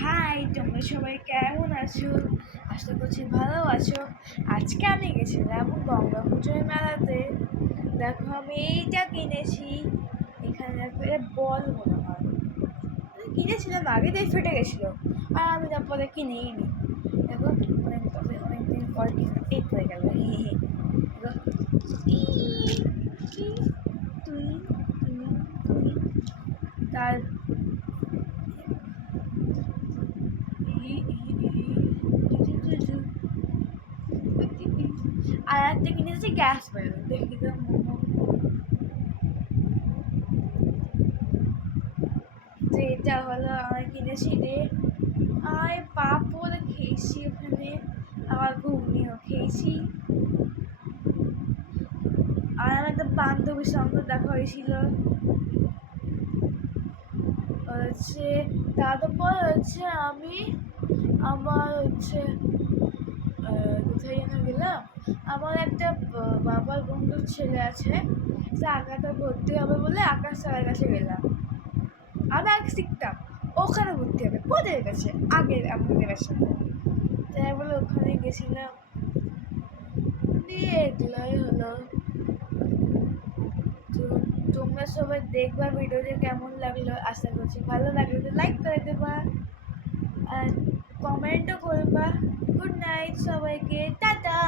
High, তোমরা সবাই কেমন আছো? আশা করছি ভালো আছো। আজকে আমি গেছিলাম গঙ্গা পুজোর মেলাতে। দেখো আমি এইটা কিনেছি। এখানে বল মনে হয় কিনেছিলাম, আগে দিয়ে ফেটে গেছিলো আর আমি তারপরে কিনেই নি। দেখো অনেকদিন পর কিনলাম, এই পড়ে গেল। তুই তার আর একটা কিনেছি গ্যাস বেরো দেখি তো এটা হলো আমার কিনেছি রে। আর পাঁপড় খেয়েছি ওখানে, আবার ঘুগনিও খেয়েছি। আর আমার একটা বান্ধবীর সঙ্গে দেখা হয়েছিল হচ্ছে। তারপর হচ্ছে আমি কোথায় যেন গেলাম। আমার একটা বাবার বন্ধুর ছেলে আছে, সে আঁকাতে ভর্তি হবে বলে আকাশ স্যারের কাছে গেলাম। আমি আগে শিখতাম, ওখানে ভর্তি হবে ওদের কাছে, আগের আমাদের সাথে। তাই বলে ওখানে গেছিলাম, দিয়ে এগুলোই হলো। তো তোমরা সবাই দেখবা ভিডিওটি কেমন লাগলো। আশা করছি ভালো লাগলো তো লাইক করে দেবা আর কমেন্টও করবা। গুড নাইট সবাইকে, টাটা।